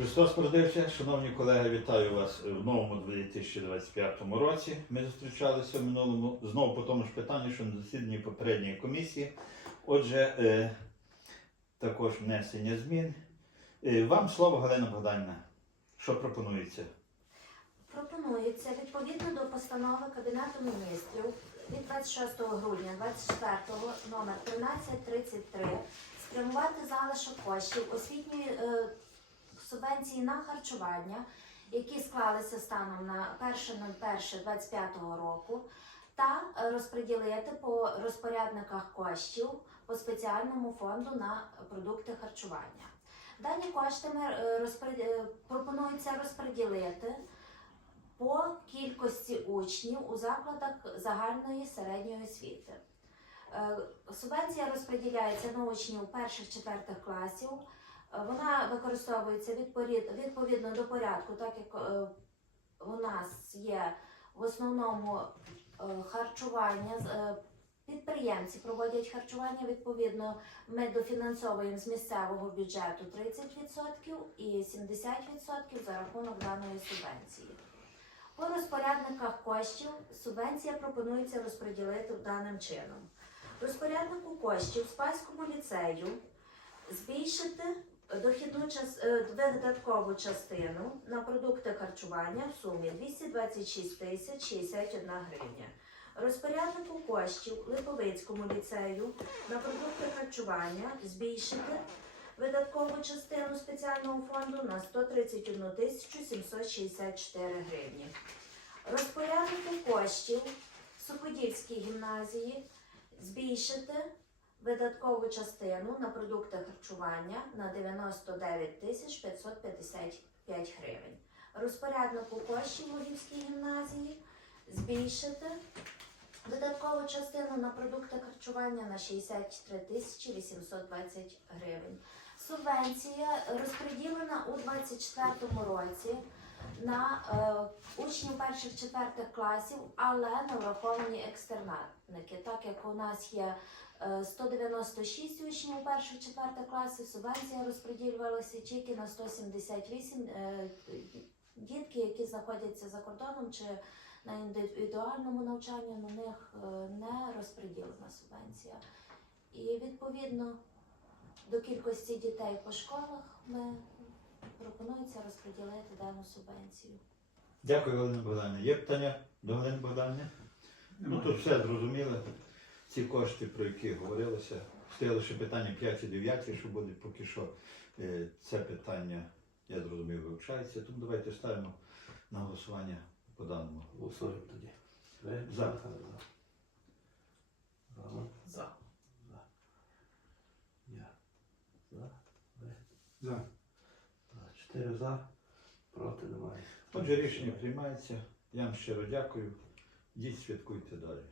Христос породився, шановні колеги, вітаю вас в новому 2025 році. Ми зустрічалися в минулому знову по тому ж питанню, що на засіданні попередньої комісії. Отже, е, також внесення змін. Е, вам слово, Галина Богданівна. Що пропонується? Пропонується відповідно до постанови Кабінету міністрів від 26 грудня 24 номер 1333 спрямувати залишок коштів освітньої е, субвенції на харчування, які склалися станом на 1.01.25 року, та розподілити по розпорядниках коштів по спеціальному фонду на продукти харчування. Дані кошти ми е, е, пропонується розподілити по кількості учнів у закладах загальної середньої освіти. Е, Субвенція розподіляється на учнів перших-четвертих класів. Вона використовується відповідно до порядку, так як е, у нас є в основному е, харчування. е, Підприємці проводять харчування відповідно. Ми дофінансовуємо з місцевого бюджету 30% і 70% за рахунок даної субвенції. По розпорядниках коштів субвенція пропонується розподілити даним чином. Розпоряднику коштів Спаському ліцею збільшити дохідну е, видаткову частину на продукти харчування в сумі 226 тисяч 61 гривня. Розпоряднику коштів Липовицькому ліцею на продукти харчування збільшити видаткову частину спеціального фонду на 131 тисячу 764 гривні. Розпоряднику коштів Суходільській гімназії збільшити видаткову частину на продукти харчування на 99 тисяч 555 гривень. Розпоряднику коштів Львівській гімназії збільшити видаткову частину на продукти харчування на 63 тисячі 820 гривень. Субвенція розподілена у 2024 році на е, учнів перших четвертих класів, але не враховані екстернатники. Так як у нас є 196 учнів у перших четвертих класів, субвенція розподілювалася тільки на 178 е, дітки, які знаходяться за кордоном чи на індивідуальному навчанні, на них е, не розподілена субвенція. І відповідно до кількості дітей по школах ми пропонується розподілити дану субвенцію. Дякую, Галина Богданівна. Є питання до Галини Богданівни? Ну тут все зрозуміло. Ці кошти, про які говорилося. Стояло лише питання 5 і 9, що буде поки що е, це питання, я зрозумів, вивчається. Тому давайте ставимо на голосування по даному. Голосуємо тоді. За. За. За. За. Я. За. За. За. Чотири за. Проти немає. Отже, рішення приймається. Я вам щиро дякую. Йдіть, святкуйте далі.